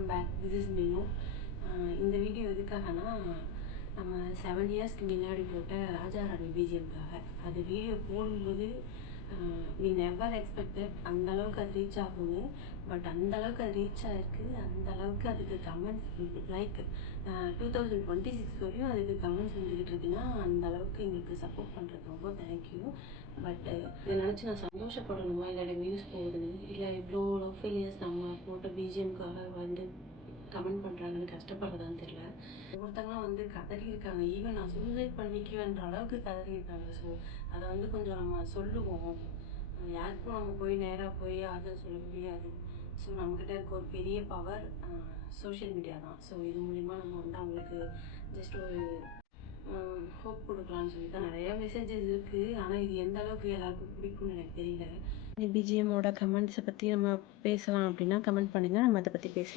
Welcome back. This is மீனு. இந்த video எதுக்காகனா, நம்ம 7 இயர்ஸ்க்கு முன்னாடி போட்ட ராஜா ராணி பிஜிஎம்காக. அது வீடியோ போடும்போது வி நெவர் எக்ஸ்பெக்டட் அந்தளவுக்கு அது ரீச் ஆகும்னு. பட் அந்தளவுக்கு அது ரீச் ஆகிருக்கு. அந்தளவுக்கு அதுக்கு கமெண்ட்ஸ் லைக் 2026 வரையும் அதுக்கு கமெண்ட்ஸ் வந்துக்கிட்டு இருக்குன்னா, அந்தளவுக்கு எங்களுக்கு சப்போர்ட் பண்ணுறது ரொம்ப தேங்க்யூ. பட் இதை நினச்சி நான் சந்தோஷப்படணுமா, இல்லை வியூஸ் போகுதுன்னு, இல்லை இவ்வளோ லவ் ஃபெயிலியர்ஸ் நம்ம போட்ட பிஜிஎம்காக வந்து கமெண்ட் பண்ணுறாங்கன்னு கஷ்டப்படுறதான்னு தெரியல. ஒவ்வொருத்தங்களாம் வந்து கதறி இருக்காங்க. ஈவன் நான் சூசைட் பண்ணிக்குவேன்ற அளவுக்கு கதறி இருக்காங்க. ஸோ அதை வந்து கொஞ்சம் நம்ம சொல்லுவோம். யாருக்கும் நம்ம போய் நேராக போய் ஆறுதல் சொல்ல முடியாது. ஸோ நம்மக்கிட்ட இருக்க ஒரு பெரிய பவர் சோஷியல் மீடியா தான். ஸோ இது மூலிமா நம்ம வந்து அவங்களுக்கு ஜஸ்ட் ஒரு ஹோப் கொடுக்கலான்னு சொல்லி தான் நிறையா மெசேஜஸ் இருக்குது. ஆனால் இது எந்த அளவுக்கு எல்லாருக்கும் பிடிக்கும்னு எனக்கு தெரியல. பிஜிஎம்மோட கமெண்ட்ஸை பற்றி நம்ம பேசலாம் அப்படின்னா கமெண்ட் பண்ணுங்கள், நம்ம அதை பற்றி பேசலாம்.